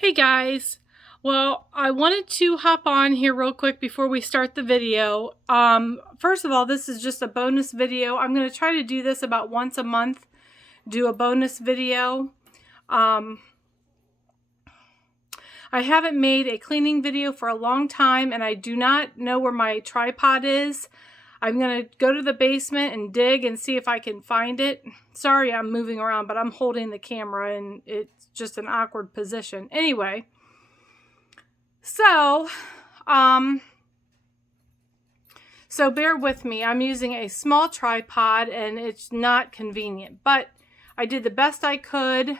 Hey guys, well, I wanted to hop on here real quick before we start the video. First of all, this is just a bonus video. I'm going to try to do this about once a month, do a bonus video. I haven't made a cleaning video for a long time, and I do not know where my tripod is. I'm going to go to the basement and dig and see if I can find it. Sorry I'm moving around, but I'm holding the camera and it's just an awkward position. Anyway, so bear with me. I'm using a small tripod and it's not convenient, but I did the best I could.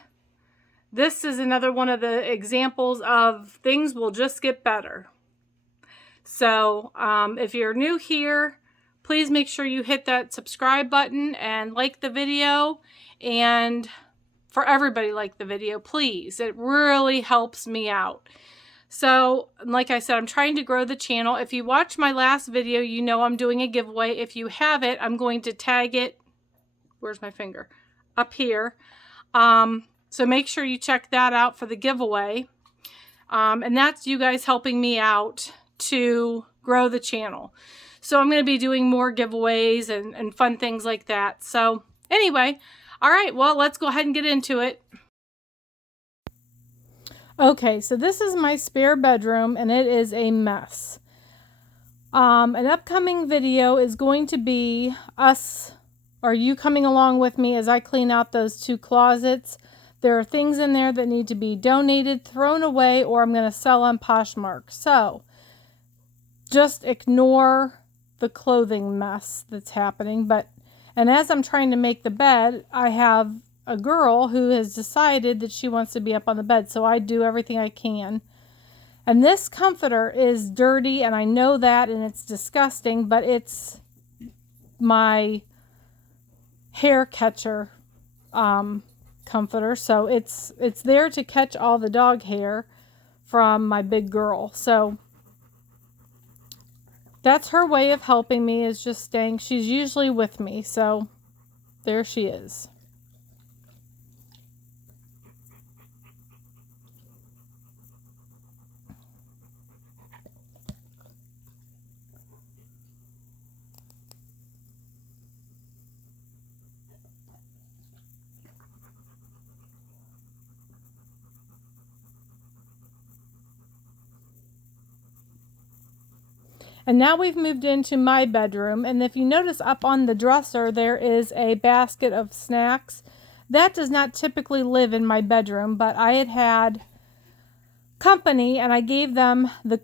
This is another one of the examples of things will just get better. So if you're new here, please make sure you hit that subscribe button and like the video, and for everybody, like the video, please. It really helps me out. So, like I said, I'm trying to grow the channel. If you watched my last video, you know I'm doing a giveaway. If you have it, I'm going to tag it. Where's my finger? Up here. So make sure you check that out for the giveaway. And that's you guys helping me out to grow the channel. So I'm going to be doing more giveaways and fun things like that. So anyway, all right, well, let's go ahead and get into it. Okay, so this is my spare bedroom and it is a mess. An upcoming video is going to be you coming along with me as I clean out those two closets. There are things in there that need to be donated, thrown away, or I'm going to sell on Poshmark. So just ignore the clothing mess that's happening. And as I'm trying to make the bed, I have a girl who has decided that she wants to be up on the bed, so I do everything I can. And this comforter is dirty, and I know that, and it's disgusting, but it's my hair catcher comforter, so it's there to catch all the dog hair from my big girl. So that's her way of helping me, is just staying. She's usually with me, so there she is. And now we've moved into my bedroom, and if you notice up on the dresser there is a basket of snacks. That does not typically live in my bedroom, but I had company and I gave them the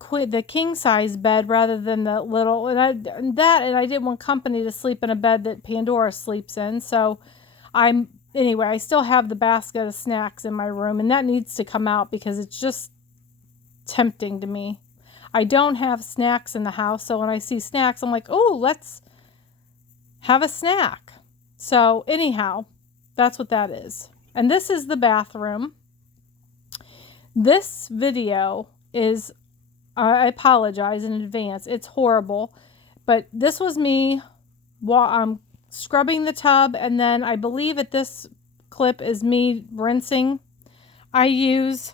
king size bed rather than the little, and I didn't want company to sleep in a bed that Pandora sleeps in. So anyway, I still have the basket of snacks in my room, and that needs to come out because it's just tempting to me. I don't have snacks in the house, so when I see snacks, I'm like, oh, let's have a snack. So anyhow, that's what that is. And this is the bathroom. This video is, I apologize in advance, it's horrible, but this was me while I'm scrubbing the tub, and then I believe that this clip is me rinsing. I use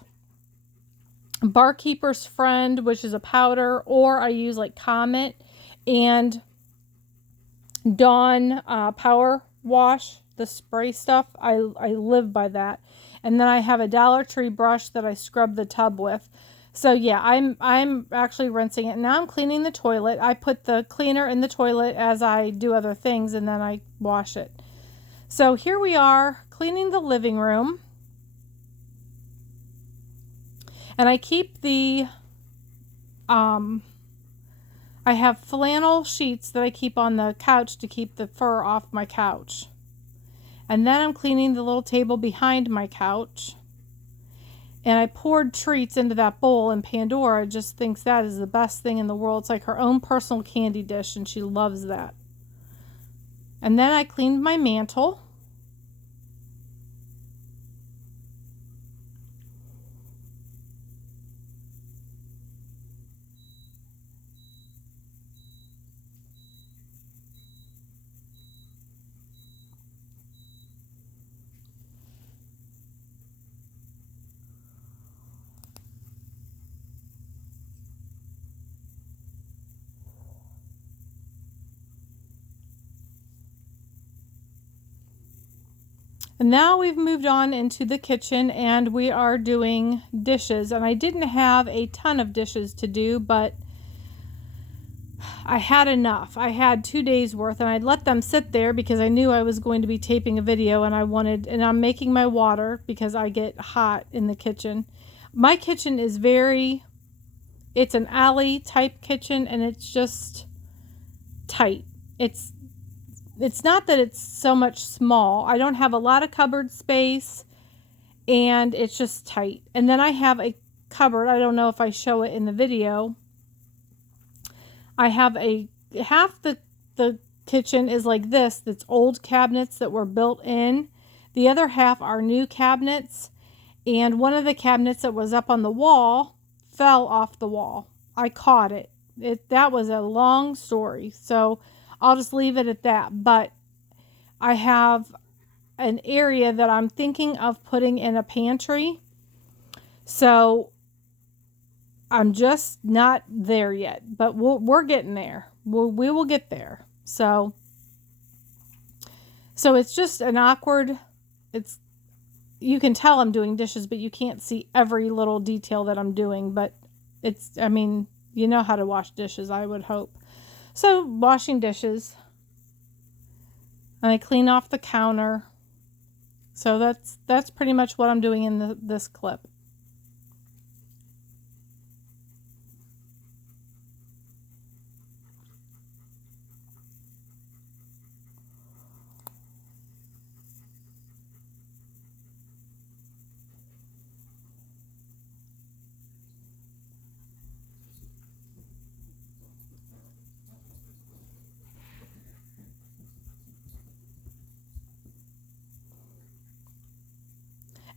Barkeeper's Friend, which is a powder, or I use like Comet and Dawn Power Wash, the spray stuff. I live by that. And then I have a Dollar Tree brush that I scrub the tub with. So yeah, I'm actually rinsing it. Now I'm cleaning the toilet. I put the cleaner in the toilet as I do other things, and then I wash it. So here we are cleaning the living room. And I keep I have flannel sheets that I keep on the couch to keep the fur off my couch. And then I'm cleaning the little table behind my couch. And I poured treats into that bowl, and Pandora just thinks that is the best thing in the world. It's like her own personal candy dish, and she loves that. And then I cleaned my mantle. And now we've moved on into the kitchen and we are doing dishes. And I didn't have a ton of dishes to do, but I had enough. I had 2 days worth and I'd let them sit there because I knew I was going to be taping a video and I'm making my water because I get hot in the kitchen. My kitchen is it's an alley type kitchen and it's just tight. It's not that it's so much small. I don't have a lot of cupboard space and it's just tight. And then I have a cupboard. I don't know if I show it in the video. I have half the kitchen is like this. That's old cabinets that were built in. The other half are new cabinets. And one of the cabinets that was up on the wall fell off the wall. I caught it. That was a long story. So I'll just leave it at that. But I have an area that I'm thinking of putting in a pantry. So I'm just not there yet. But we're getting there. We will get there. So it's just an awkward... You can tell I'm doing dishes, but you can't see every little detail that I'm doing. But I mean, you know how to wash dishes, I would hope. So, washing dishes. And I clean off the counter. So that's pretty much what I'm doing in this clip.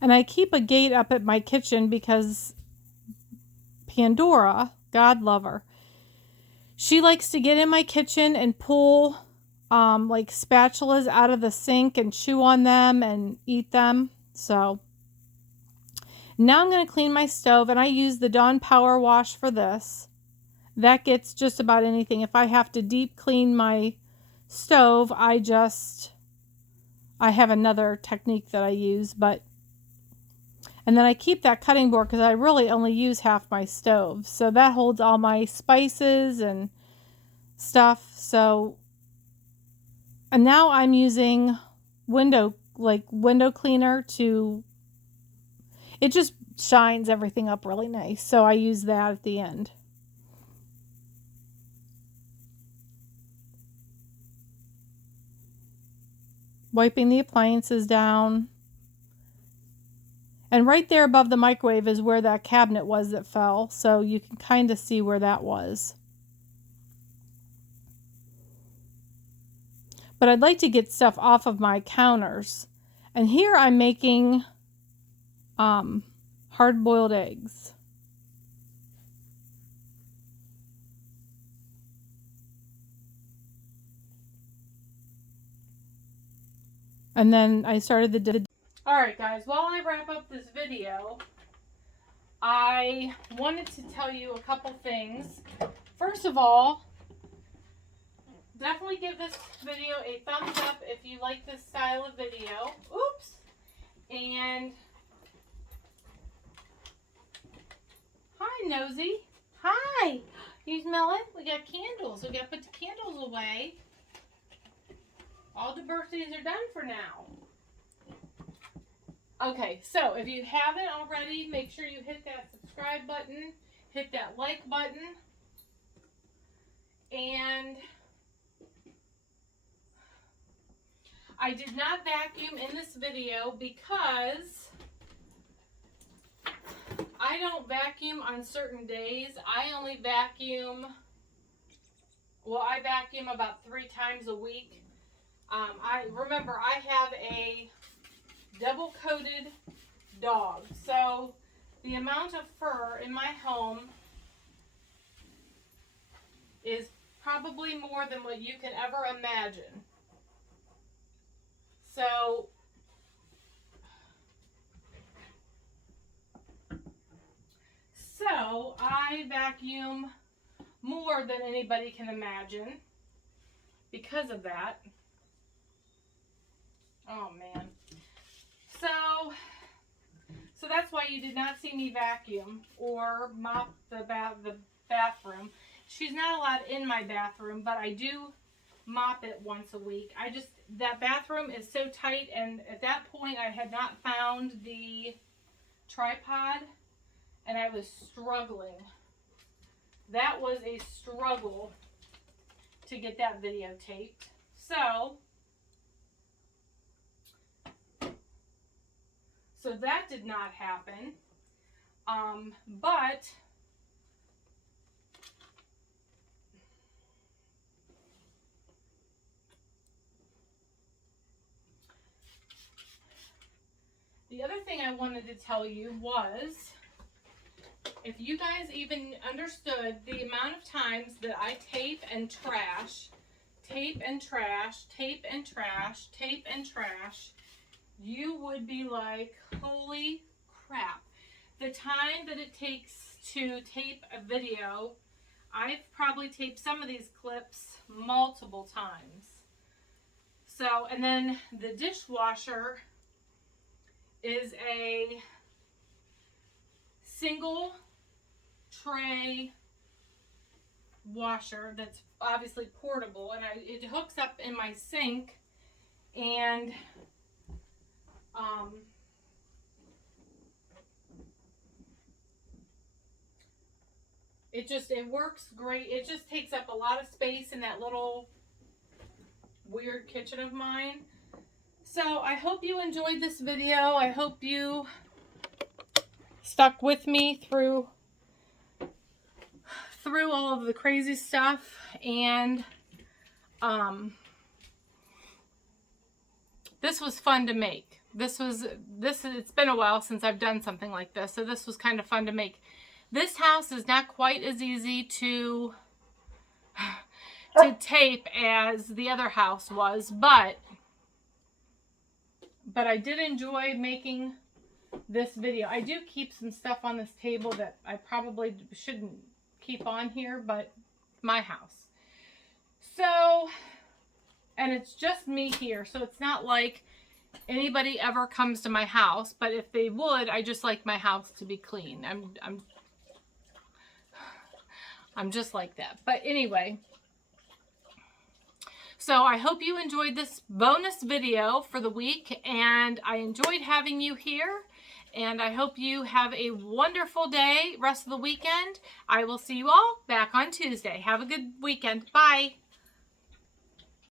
And I keep a gate up at my kitchen because Pandora, God love her, she likes to get in my kitchen and pull like spatulas out of the sink and chew on them and eat them. So now I'm going to clean my stove, and I use the Dawn Power Wash for this. That gets just about anything. If I have to deep clean my stove, I have another technique that I use, and then I keep that cutting board because I really only use half my stove. So that holds all my spices and stuff. So, and now I'm using window cleaner it just shines everything up really nice. So I use that at the end. Wiping the appliances down. And right there above the microwave is where that cabinet was that fell. So you can kind of see where that was. But I'd like to get stuff off of my counters. And here I'm making hard-boiled eggs. And then I started the... Alright guys, while I wrap up this video, I wanted to tell you a couple things. First of all, definitely give this video a thumbs up if you like this style of video. Oops! And hi, Nosy. Hi! You smell it? We got candles. We got to put the candles away. All the birthdays are done for now. Okay, so if you haven't already, make sure you hit that subscribe button, hit that like button, and I did not vacuum in this video because I don't vacuum on certain days. I only vacuum, I vacuum about 3 times a week. I have a double-coated dog, so the amount of fur in my home is probably more than what you can ever imagine. So I vacuum more than anybody can imagine because of that. Oh man. So that's why you did not see me vacuum or mop the bathroom. She's not allowed in my bathroom, but I do mop it once a week. That bathroom is so tight, and at that point I had not found the tripod, and I was struggling. That was a struggle to get that videotaped. So that did not happen. But the other thing I wanted to tell you was, if you guys even understood the amount of times that I tape and trash, tape and trash, tape and trash, tape and trash, you would be like, holy crap. The time that it takes to tape a video, I've probably taped some of these clips multiple times. So, and then the dishwasher is a single tray washer that's obviously portable, and it hooks up in my sink, and it works great. It just takes up a lot of space in that little weird kitchen of mine. So I hope you enjoyed this video. I hope you stuck with me through all of the crazy stuff, and this was fun to make. It's been a while since I've done something like this, so this was kind of fun to make. This house is not quite as easy to tape as the other house was, but I did enjoy making this video. I do keep some stuff on this table that I probably shouldn't keep on here, but my house. So, and it's just me here, so it's not like anybody ever comes to my house, but if they would, I just like my house to be clean. I'm just like that. But anyway, so I hope you enjoyed this bonus video for the week, and I enjoyed having you here, and I hope you have a wonderful day, rest of the weekend. I will see you all back on Tuesday. Have a good weekend. Bye.